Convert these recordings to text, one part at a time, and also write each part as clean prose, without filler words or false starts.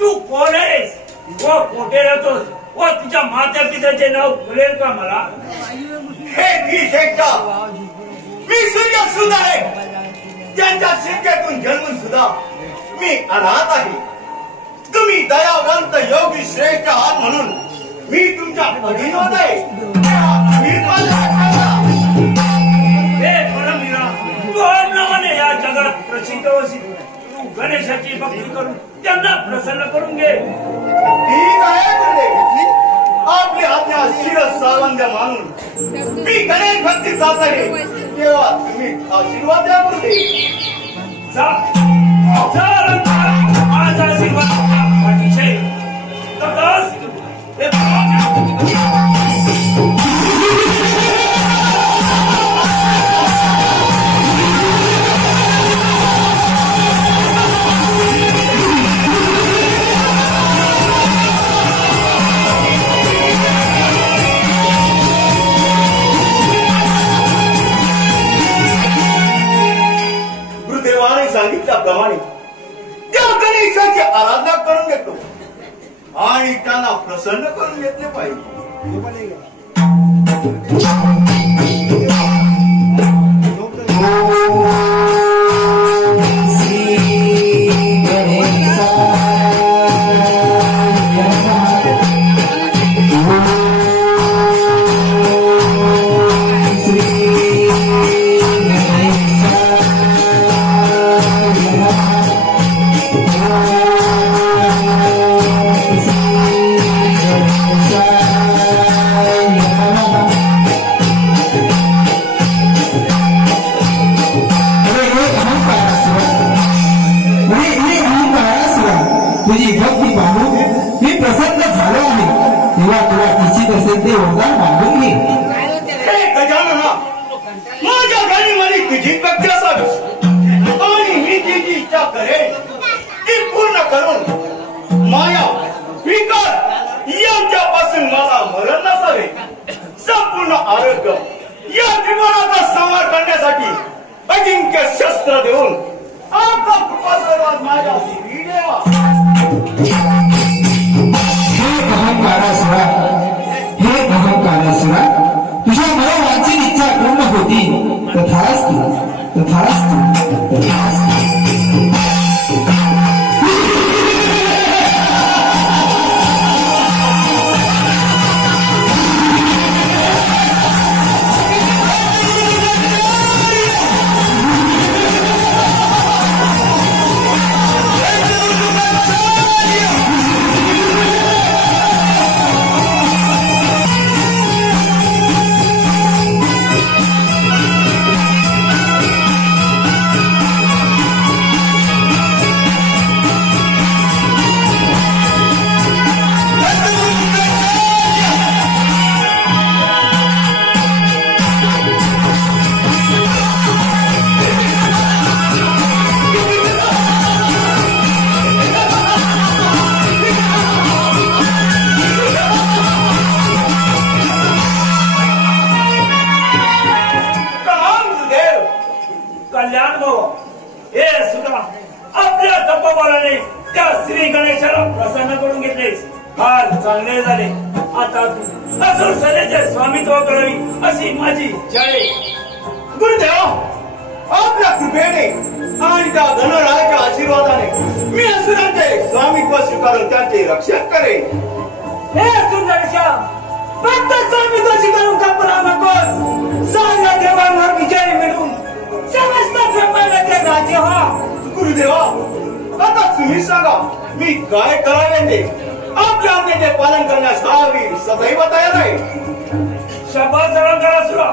तू कोण आहेस व कोठे राहतोस व तुझ्या माता पित्याचे नाव खुलेल का मला? हे एकटा मी सूर्य सुद्धा आहे. त्यांच्या शिक्क्यातून जन्मून सुद्धा मी अनाथ आहे. तुम्ही दयावंत योगी श्रेष्ठ आहात म्हणून मी तुमच्या अधीनवत आहे. हे परमवीरा, तू नावाने या जगात प्रसिद्ध होशील. तू गणेशाची भक्ती करून त्यांना प्रसन्न करून घे. ठीक आहे गुरुदेव, आपली आज्ञा शिरस सावंद्य मानून मी गणेश भक्ती जात आहे. तेव्हा तुम्ही आशीर्वाद द्या गुरुदेव. माझा आशीर्वाद पाठीशी तथास्तु. सांगितल्याप्रमाणे त्या गणेशाची आराधना करून घेतो आणि त्यांना प्रसन्न करून घेतले पाहिजे. तुझी भक्ती पाहून मी प्रसन्न झालो आहे. तेव्हा तुला इच्छित असेल ते वरदान मागून घे. गजानना, माझ्या घरी तुझी भक्ती असावी आणि मी जी इच्छा करेन ती पूर्ण करून माया विकार यांच्यापासून मला मरण नसावे. संपूर्ण आरोग्य या त्रिकोणाचा संहार करण्यासाठी अजिंक्य शस्त्र देऊन आपला कृपाशीर्वाद माझ्या श्री देवा. हे अहंकारासुरा, तुझ्या मनोवांछित इच्छा पूर्ण होती. तथास्तु तथास्तु तथास्तु. चांगले झाले. आता तू असुर सेनेचे स्वामित्व करावी अशी माझी इच्छा आहे. गुरुदेव, आपल्या कृपेने आणि त्या गणरायाच्या आशीर्वादाने मी असुरांचे स्वामित्व स्वीकारून त्यांचे रक्षण करेन. हे सुंदरशा, फक्त स्वामित्व स्वीकारून कल्पना नकोस. साऱ्या देवांवर विजय मिळून समस्त ब्रह्मांडाचे राज्य व्हा. गुरुदेवा, आता तुम्ही सांगा मी काय करावे ते. आपल्या आज्ञेचे पालन करण्यास हवी सदैव तयार आहे. शाबास अलंकारासुरा,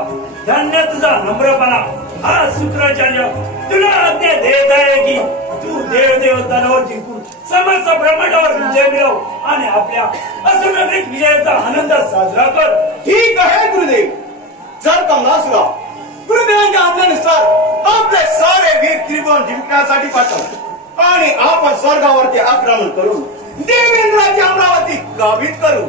धन्य तुझा नम्रपणा. हा शुक्राचार्य तुला आज्ञा देत आहे की तू देव दानव जिंकून समस्त ब्रह्मांडावर विजय मिळव आणि आपल्या असुरनगरीत विजयाचा आनंद साजरा कर. ठीक आहे गुरुदेव. जर कमलासुरा, गुरुदेवांच्या आज्ञेनुसार आपले सारे वीर त्रिभुवन जिंकण्यासाठी पाठव आणि आपण स्वर्गावरती आक्रमण करून देवेंद्राची अमरावती काबीज करू.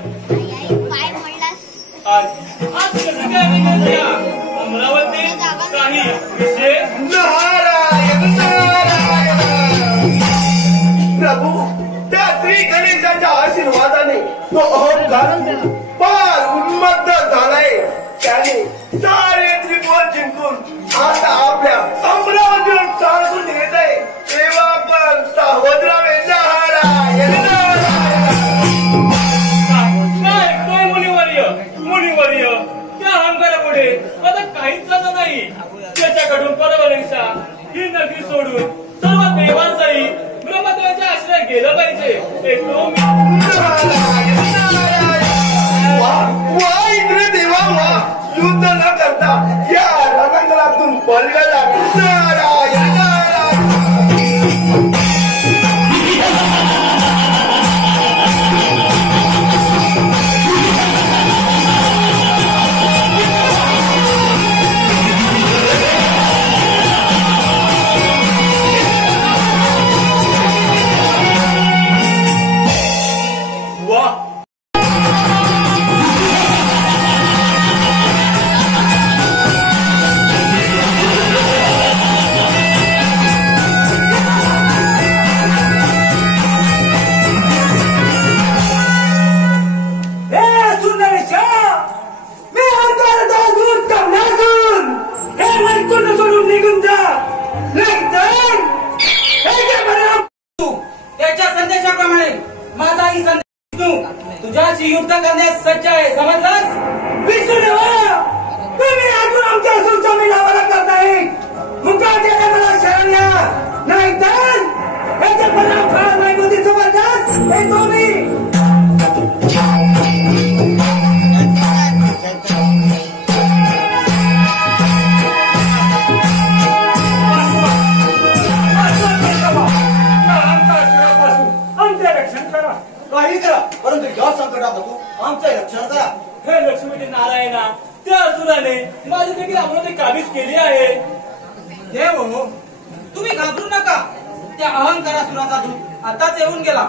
काय म्हणलास? आज कसं काय निघाल्या अमरावती काही विशेष? नारायण नारायण प्रभू त्या श्री गणेशाच्या आशीर्वादाने तो अहंकार फार उन्मत्त झालाय. त्याने सारे त्रिभुवन जिंकून आता आपल्या अमरावतीवर चालून येत आहे. तेव्हा पण सावध राहावे. नारायण काय मुनिवर्य त्या अहंकारापुढे आता काहीच झालं नाही. त्याच्याकडून परवरिक्षा ही नगरी सोडून सर्व देवांचाही ब्रह्मदेवाच्या आश्रय गेलं पाहिजे. ते तो वा इकडे देवा वा. युद्ध न करता या रणंगणातून पडलेला नारायण नारायण. त्याच्या संदेशाप्रमाणे माझाही संदेश तुझ्याशी युद्ध करण्यास सज्ज आहे. समजलास? विष्णुदेवा, तुम्ही अजून आमच्या सुचामी लावाला करत नाही. मुका द्यायला मला शरण या. नाहीतर याचे परिणाम फार वाईट जबरदस्त हे तुम्ही. काही करा परंतु या संकटापासून आमचे रक्षण करा. हे लक्ष्मी नारायणा, त्या असुराने माझी देखील अमरावती काबीज केली आहे. देव हो, तुम्ही घाबरू नका. त्या अहंकारासुराचा दूत आताच येऊन गेला.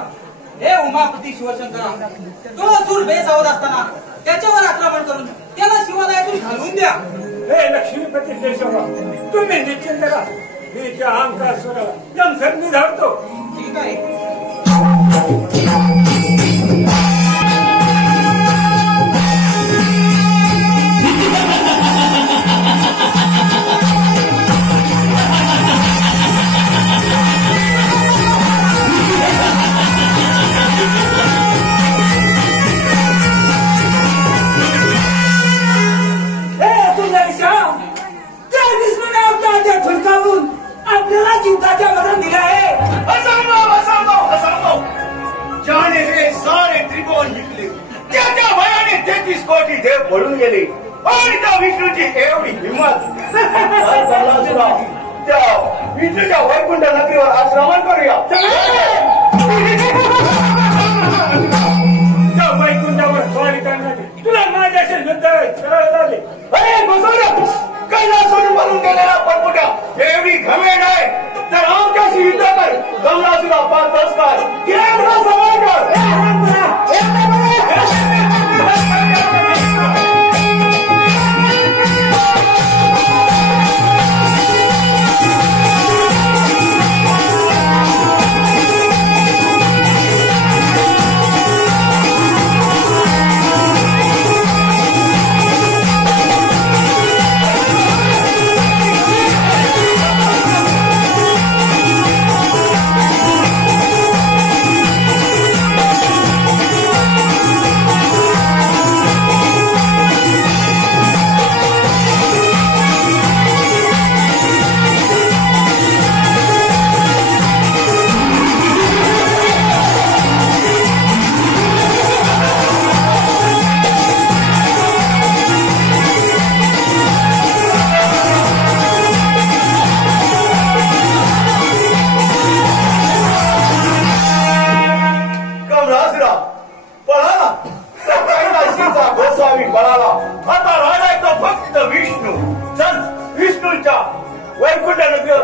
हे उमापती शिवशंकरा, तो असुर बेसावध असताना त्याच्यावर आक्रमण करून त्याला शिवालयातून घालवून द्या. हे लक्ष्मीपती केशवराव, तुम्ही निश्चिंत करा. मी त्या अहंकार स्वराला जमसर मी धावतो. ठीक आहे. आपल्याला जीवताच्या वरण दिलं आहे. ज्याने हे सारे त्रिभुवन जिंकले त्याच्या भयाने 33 कोटी देव पडून गेले. आणि त्या विष्णूची एवढी हिंमत. त्या विष्णूच्या वैकुंठ नगरीवर आश्रमण करूया. त्या वैकुंठावर स्वारी करण्याचे तुला माझ्याशी युद्ध झाले. अरे बसवलं कैलासून बनून गेलेला परपुटा एवढी घमेंड आहे तर आमच्याशी युद्ध कर. कमलासुरा पाच कर समाज कर.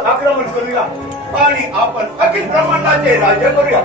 आक्रमण करूया आणि आपण अखिल ब्रह्मांडाचे राज्य करूया.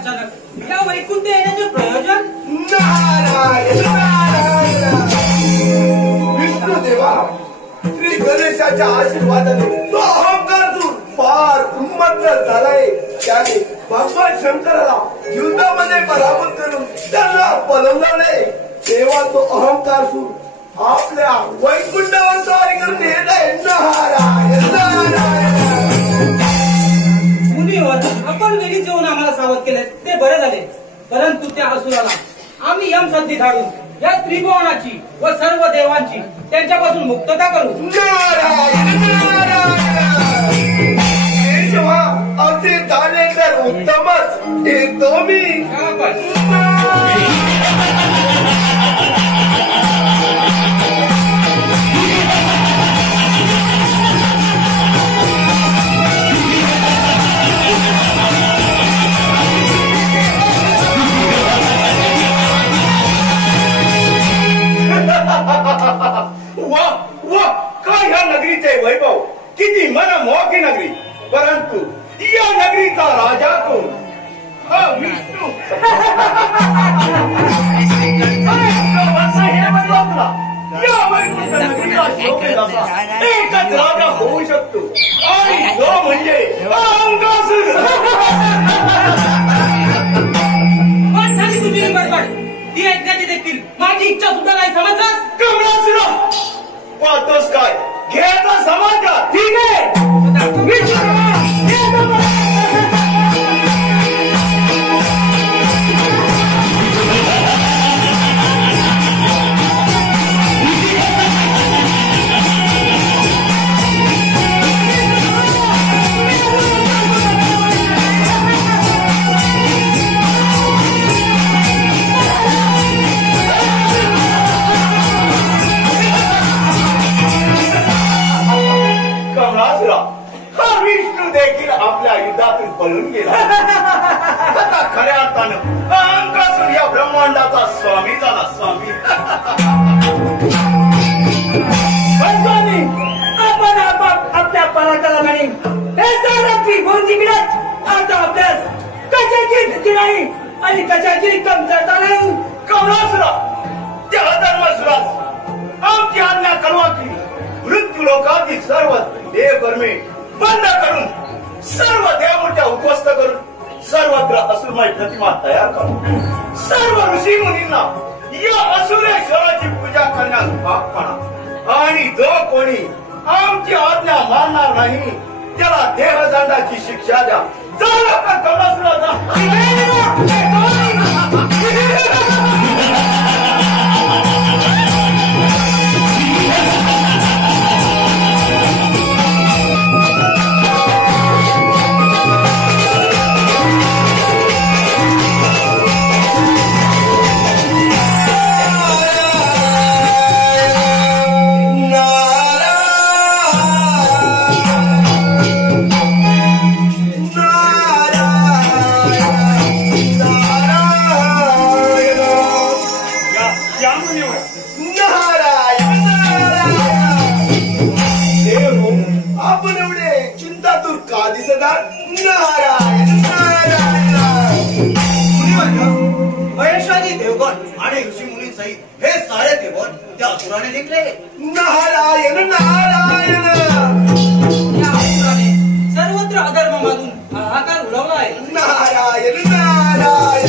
अचानक या वैकुंठ येण्याचे प्रयोजन? नारायण नारायण. विष्णुदेवा श्री गणेशाच्या आशीर्वादाने तो अहंकार दूर फार उन्मत्त झालाय. त्याने भगवान शंकराला युद्धामध्ये पराभूत करून त्यांना पलवले. तेव्हा तो अहंकार सूर आपल्या वैकुंठावर स्वारी करून येत आहे. नारायण नारायण. मुनीवर आपण वेळी जेवून आम्हाला सावध केले ते बरे झाले, परंतु त्या असुराला आम्ही यमसद्धी धाडून या त्रिभुवनाची व सर्व देवांची त्यांच्यापासून मुक्तता करू. नारायण नारायण. जेव्हा असे झाले तर उत्तमच. येतो मी. वा वा काय ह्या नगरीचे वैभव. किती मनमोहकी नगरी. परंतु या नगरीचा राजा कोण? हा विष्णू. या वैकुंठ नगरीला शोभेल असा एकच राजा होऊ शकतो आणि तो म्हणजे अंगासूर. तुझी बडबड ती ऐकण्याची देखील माझी इच्छा सुद्धा नाही, समजलास? कमळासुरा पाहतोस काय? घ्यायचा समाचार. ठीक आहे. हा विष्णू देखील आपल्या युद्धातून पळून गेला. आता खऱ्या अर्थानं अंकासूर या ब्रह्मांडाचा स्वामी झाला. स्वामी स्वामी आपण आपल्या पराक्रमाने हे सारं त्रिभुवन जिंकण्यात आता आपल्यास कशाची भीती नाही आणि कशाची कमतरता नाही. कमलासुरा त्या धर्मसुरास आमची आज्ञा कळवा की मृत्यू लोकातील सर्व देवकर्मे बंद करून सर्व देवमूर्त्या उद्ध्वस्त करून सर्वत्र असुरमय प्रतिमा तयार करून सर्व ऋषी मुनींना या असुरेश्वराची पूजा करण्यास भाग पाडा. आणि जो कोणी आमची आज्ञा मानणार नाही त्याला देहदंडाची शिक्षा द्या. चला आपण कमलासुरा आणि ऋषी मुनी सहित हे सारे देवगण त्या असुराने जिंकले. नारायण नारायण. या असुराने सर्वत्र अधर्म मागून हाहाकार उडवला आहे. नारायण नारायण.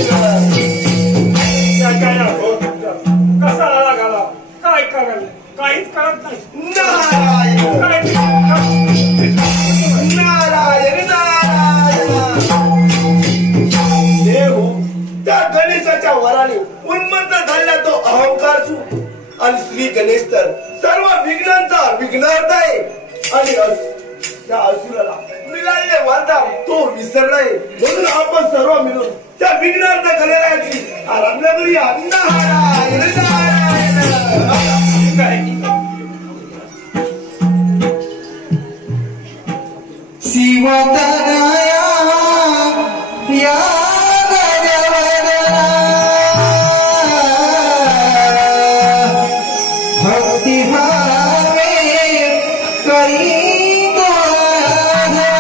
कसा आला घाला काय करायला काहीच करत नाही. नारायण नारायण नारायण. देव त्या गणेशाच्या वराने उन्मत्त झालेला तो अहंकार सु आणि श्री गणेश तर सर्व विघ्नांचा विघ्नार्थ आहे. आणि त्या असुराला मिळालेले वरदान तो विसरलाय. म्हणून आपण सर्व मिळून त्या विघ्नार्थ गणरायाची आराधना करूया. नारायण नारायण. शिवतनया या गजवदना भक्तिभावे करी आराधना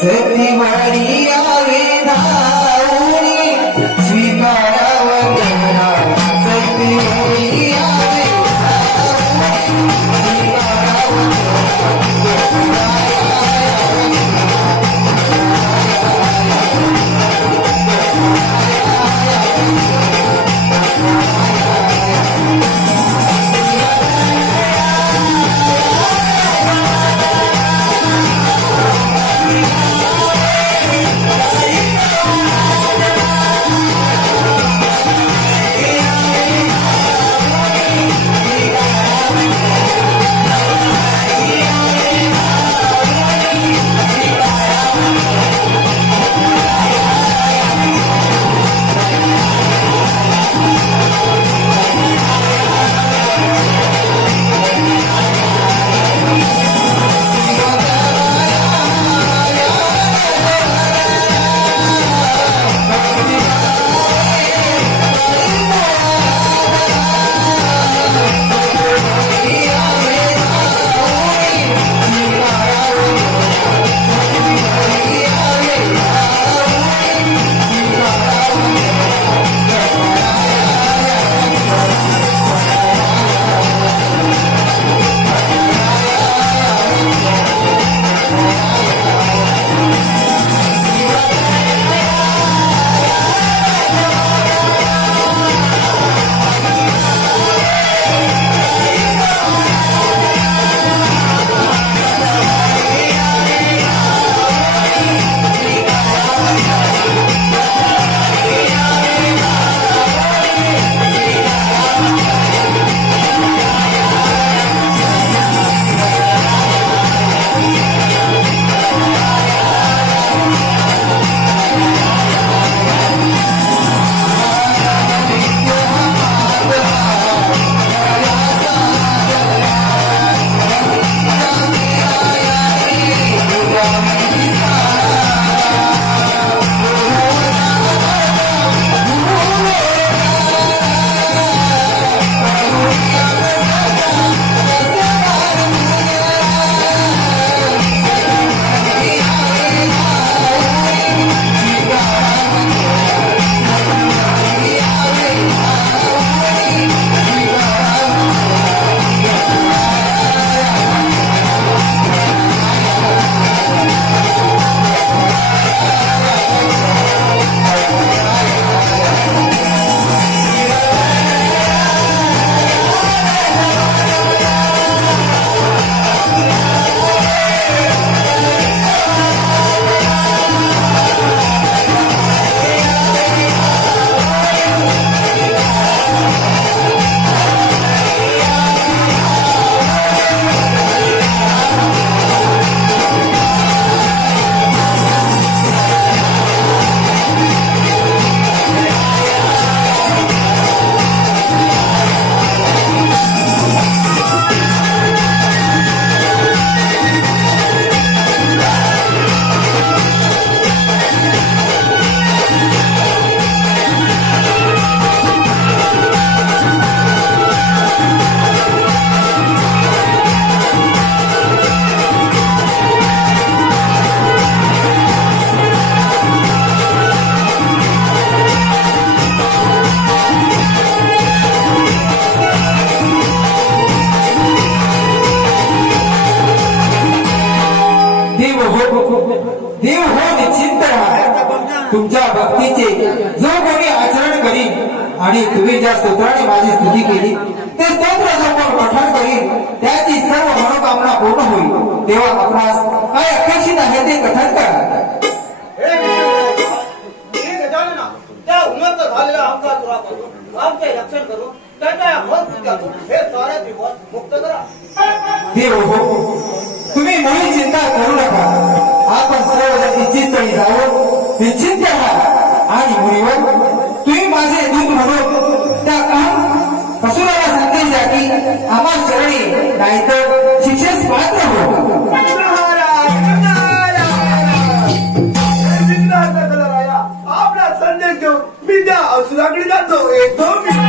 सती तुमच्या भक्तीचे जो कोणी आचरण करीन आणि तुम्ही ज्या स्तोत्राने माझी स्तुती केली ते स्तोत्र जो कोण पठण करीन त्याची सर्व मनोकामना पूर्ण होईल. तेव्हा आपणास काय अपेक्षित आहे ते कथन करा. त्या उन्नत झालेल्या आमचा सुरापासून आमचे रक्षण करून त्याच्या भरपुत्यातून हे सारे दिवस मुक्त करा. हे हो, तुम्ही मुळी चिंता करू नका. आपण सर्वजण निश्चितपणे जावं, निश्चिंत राहा आणि मुलीवर तुम्ही माझे दूत म्हणून त्या कसुराला संदेश द्या की आम्हा शरणी नाहीतर शिक्षेस पात्र हो. आपला संदेश घेऊन मी त्या असुराकडे जातो. येतो मी.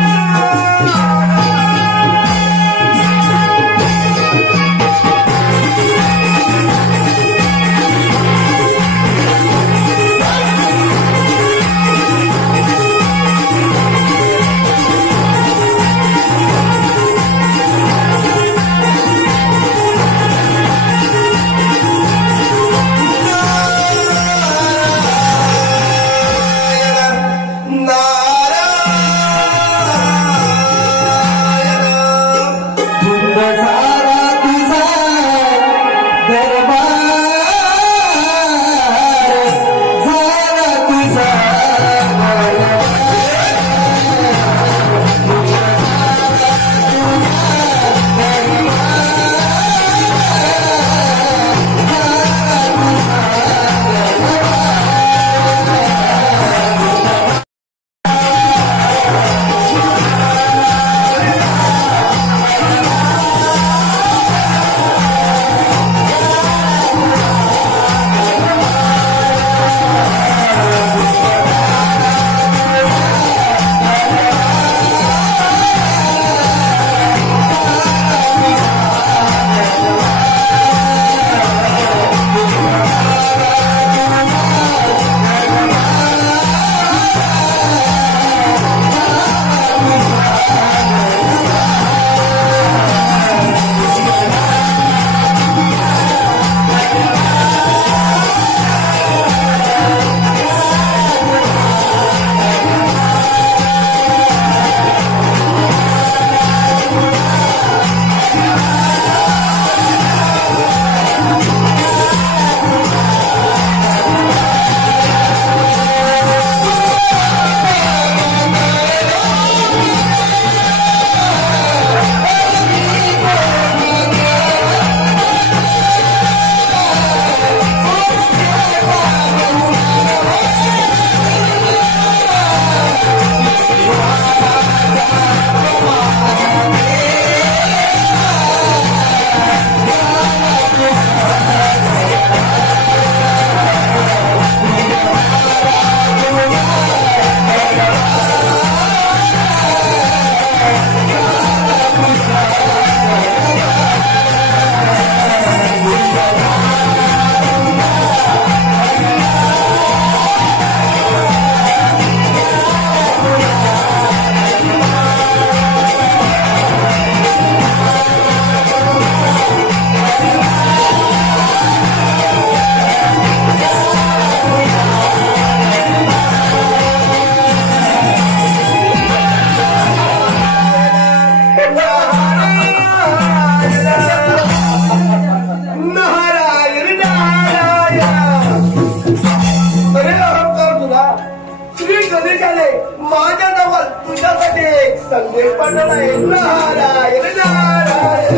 संदेश पाठवला आहे. नारायण नारायण.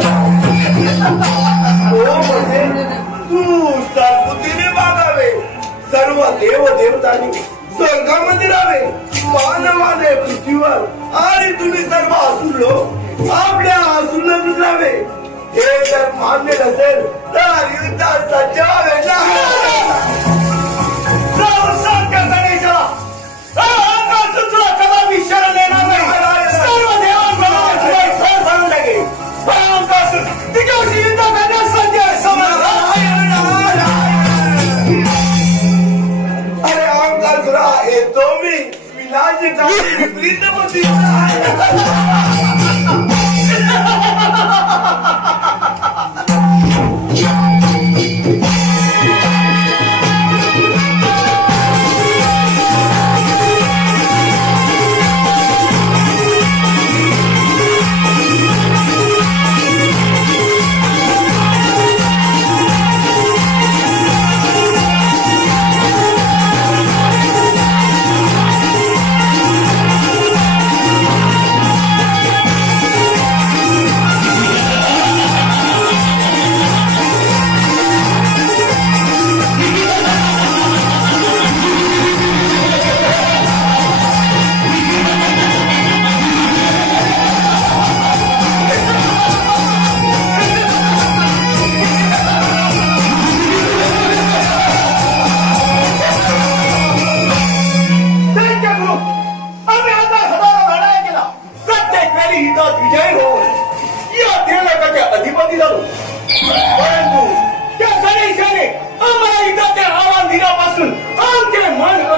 हो म्हणजे तू सद्बुद्धीने वागावे, सर्व देव देवतांनी स्वर्गामध्ये राहावे, मानवाने पृथ्वीवर, आणि तुम्ही सर्व असुर लोक आपल्या असुरला दुसरावे. हे जर मान्य नसेल तर युद्धात सज्ज व्हावे. शरण येणार नाही. सर्व देवांना तिच्याशी युद्ध करण्यास सज्ज अरे अहंकार सुरा येतो मी. विनाशी विपरीत बुद्धी.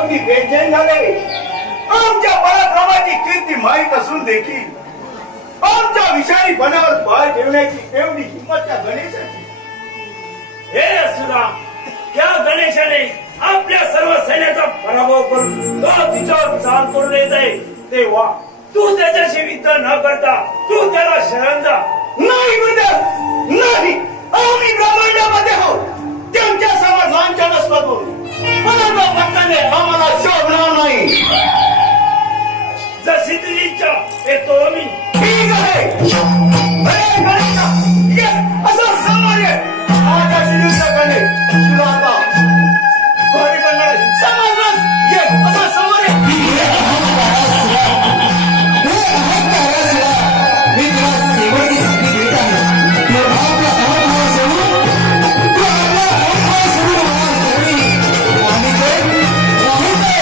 अगदी बेचैन झाले. आमच्या पराक्रमाची कीर्ती माहीत असून देखील आमच्या विषारीपणावर पाय ठेवण्याची एवढी हिंमत त्या गणेशाची. हे असुरा, त्या गणेशाने आपल्या सर्व सैन्याचा पराभव करून तो तिच्यावर चाल करून येत आहे. तेव्हा तू त्याच्याशी युद्ध न करता तू त्याला शरण जा. नाही गुरुदेव, नाही. आम्ही ब्रह्मांडामध्ये आहोत. त्यांच्या समोर लांछन असतो. परंतु पटकने आम्हाला शोभणार नाही. जशी तुझी इच्छा येतो मी. ठीक आहे. अरे गणेशा, ये असं समोर ये. माझ्याशी युद्ध करणे तुला आता भारी बनणार आहे. समजलंस? ये असं समोर ये. मी तुला सेवेची संधी देत आहे. तू आपला अहंभाव सोडून तू आपला अहंभाव सोडून मला जगली आणि ते राहून दे.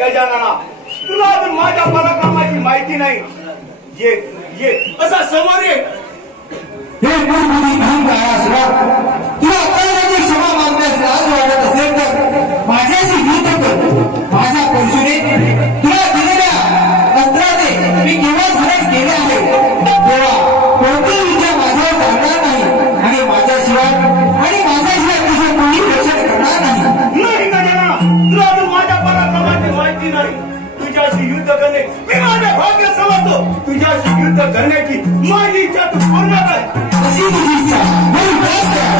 गजानना, तुला अजून माझ्या पराक्रमाची माहिती नाही. ये ये असा समोर ये. हे मूलभूती अहंकारासुरा, तुला अपराधाची क्षमा मागण्यास लाज वाटत असेल तर माझ्याशी युद्ध कर. माझ्या परशुने तुला दिलेल्या अस्त्राने मी केव्हा हरण केले आहे. तेव्हा कोणती विद्या माझ्यावर चालणार नाही आणि माझ्याशिवाय तुझे कोणी रक्षण करणार नाही. नाही गजानना, तुला अजून माझ्या पराक्रमाची माहिती नाही. तुझ्याशी युद्ध करणे मी माझे भाग्य समजतो. तुझ्याशी युद्ध करण्याची माझी इच्छा तू पूर्ण कर. अशी तुझी इच्छा मी व्यस्त आहे.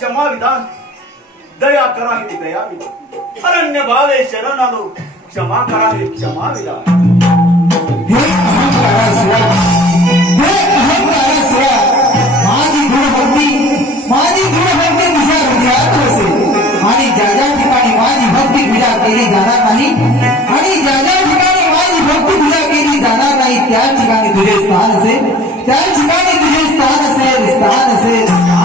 क्षमा विधान, दया करा हे दया विधान. अरण्य भावे शरण आलो, क्षमा करा हे क्षमा विधान. हे अहंकारासुरा, माझी दृढभक्ती तुझ्या हृदयात बसेल आणि ज्या ज्या ठिकाणी माझी भक्ती पूजा केली जाणार नाही आणि ज्या ज्या ठिकाणी माझी भक्ती पूजा केली जाणार नाही त्या ठिकाणी तुझे स्थान असेल. त्या ठिकाणी तुझे स्थान असेल